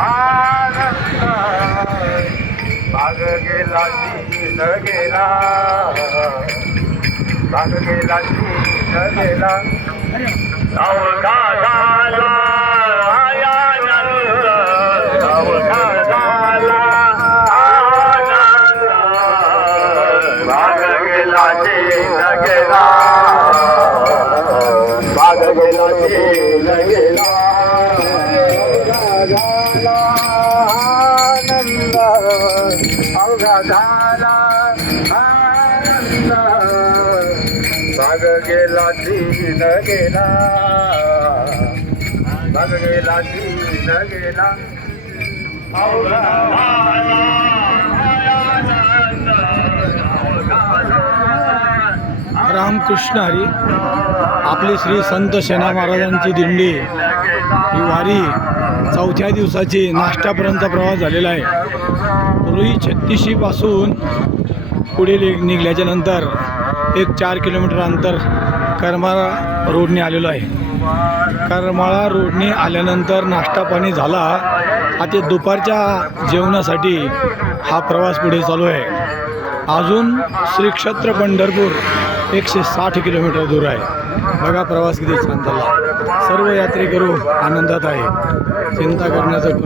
आनंद भाग गेला दिन गेला भाग गेला दिन गेला अवघा झाला आनंद अवघा झाला आनंद भाग गेला दिन गेला भाग गेला दिन गेला आनंद अवघा झाला आनंद भाग गेला दिन गेला भाग गेला दिन गेला अवघा झाला आनंद अवघा झाला रामकृष्ण हरी. आपली श्री संत सेना महाराजांची दिंडी ही वारी चौथ्या दिवसाची नाश्त्यापर्यंत प्रवास झालेला आहे. रुई 36पासून पुढे निघल्याच्या नंतर एक 4 किलोमीटर अंतर करमाळा रोडने आलेलो आहे. करमाळा रोडने आल्यानंतर नाश्ता पाणी झाला. आता दुपारच्या जेवणासाठी हा प्रवास पुढे चालू आहे. अजून श्री क्षेत्र पंढरपूर 160 किलोमीटर दूर आहे. बघा प्रवास किती छान झाला. सर्व यात्रेकरू आनंदात आहे. चिंता करण्याचं